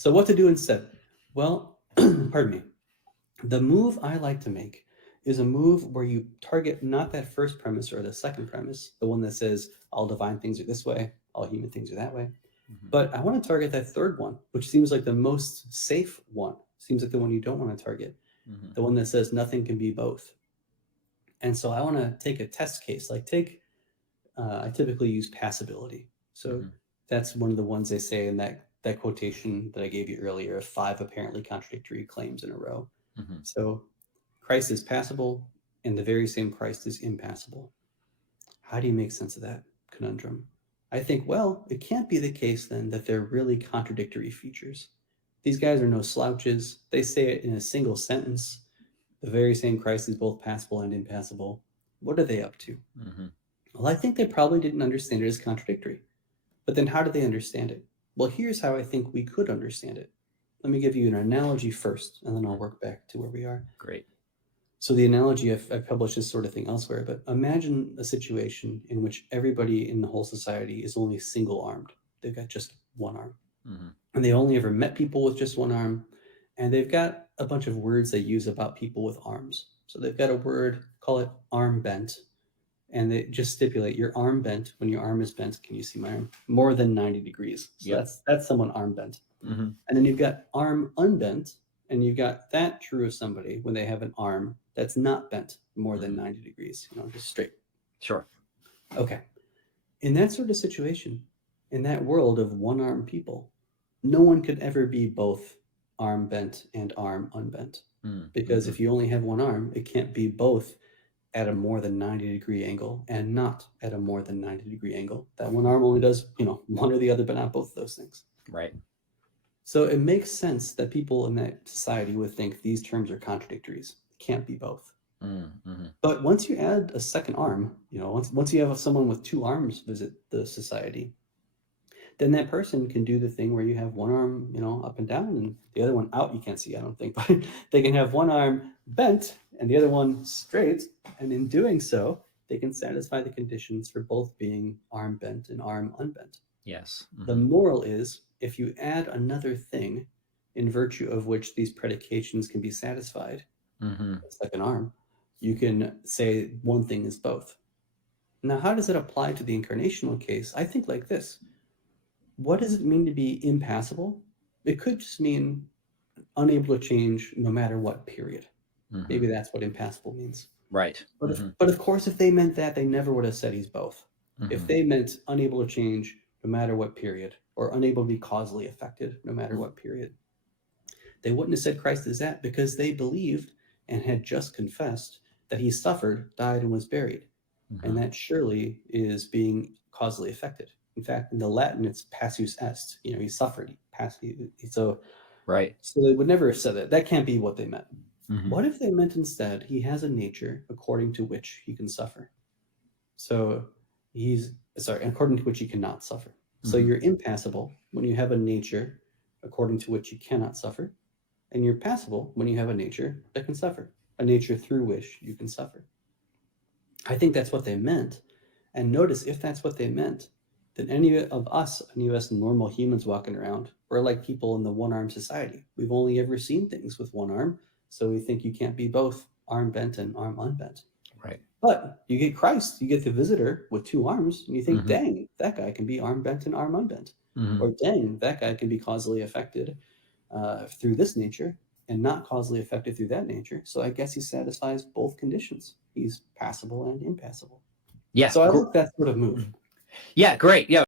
So what to do instead? Well, pardon me. The move I like to make is a move where you target not that first premise or the second premise, the one that says all divine things are this way, all human things are that way. Mhm. But I want to target that third one, which seems like the most safe one. Seems like the one you don't want to target, Mhm. the one that says nothing can be both. And so I want to take a test case, like I typically use passability. So Mhm. that's one of the ones they say in that quotation that I gave you earlier of 5 apparently contradictory claims in a row. Mhm. So Christ is passable, and the very same Christ is impassable. How do you make sense of that conundrum? I think, well, it can't be the case then that they're really contradictory features. These guys are no slouches. They say it in a single sentence. The very same Christ is both passable and impassable. What are they up to? Mhm. Well, I think they probably didn't understand it as contradictory. But then how did they understand it? Well, here's how I think we could understand it. Let me give you an analogy first, and then I'll Mhm. work back to where we are. Great. So the analogy, I've published this sort of thing elsewhere, but imagine a situation in which everybody in the whole society is only single armed. They've got just one arm. Mhm. And they only ever met people with just one arm. And they've got a bunch of words they use about people with arms. So they've got a word, call it arm bent. And they just stipulate your arm bent. When your arm is bent, can you see my arm? More than 90 degrees. So Yep. that's someone arm bent. Mhm. And then you've got arm unbent, and you've got that true of somebody when they have an arm that's not bent more than Mhm. 90 degrees, just straight. Sure. Okay. In that sort of situation, in that world of one armed people, no one could ever be both arm bent and arm unbent. Mm. Because Mhm. if you only have one arm, it can't be both at a more than 90-degree angle and not at a more than 90-degree angle. That one arm only does, one or the other, but not both of those things. Right. So it makes sense that people in that society would think these terms are contradictories. Can't be both. Mhm. But once you add a second arm, once you have someone with two arms visit the society, then that person can do the thing where you have one arm, up and down, and the other one out. You can't see, I don't think, but they can have one arm bent and the other one straight. And in doing so, they can satisfy the conditions for both being arm bent and arm unbent. Yes. The Mhm. moral is if you add another thing in virtue of which these predications can be satisfied, Mhm. like an arm, you can say one thing is both. Now, how does it apply to the incarnational case? I think like this. What does it mean to be impassible? It could just mean unable to change no matter what, period. Maybe Mhm. that's what impassible means. Right. But Mhm. but of course, if they meant that, they never would have said he's both. If Mhm. they meant unable to change no matter what period, or unable to be causally affected no matter what period, they wouldn't have said Christ is that because they believed and had just confessed that he suffered, died, and was buried. And Mhm. that surely is being causally affected. In fact, in the Latin, it's passus est. He suffered. So, Right. so they would never have said that. That can't be what they meant. Mhm. What if they meant instead he has a nature according to which he can suffer? So according to which he cannot suffer. So Mhm. you're impassible when you have a nature according to which you cannot suffer, and you're passable when you have a nature that can suffer, a nature through which you can suffer. I think that's what they meant. And notice if that's what they meant, then any of us normal humans walking around, we're like people in the one arm society. We've only ever seen things with one arm, so we think you can't be both arm bent and arm unbent. Right. But you get Christ, you get the visitor with two arms, and you think, Mhm. dang, that guy can be arm bent and arm unbent. Mhm. Or dang, that guy can be causally affected through this nature and not causally affected through that nature. So I guess he satisfies both conditions. He's passable and impassable. Yeah. So I like that sort of move. Yeah. Great. Yeah.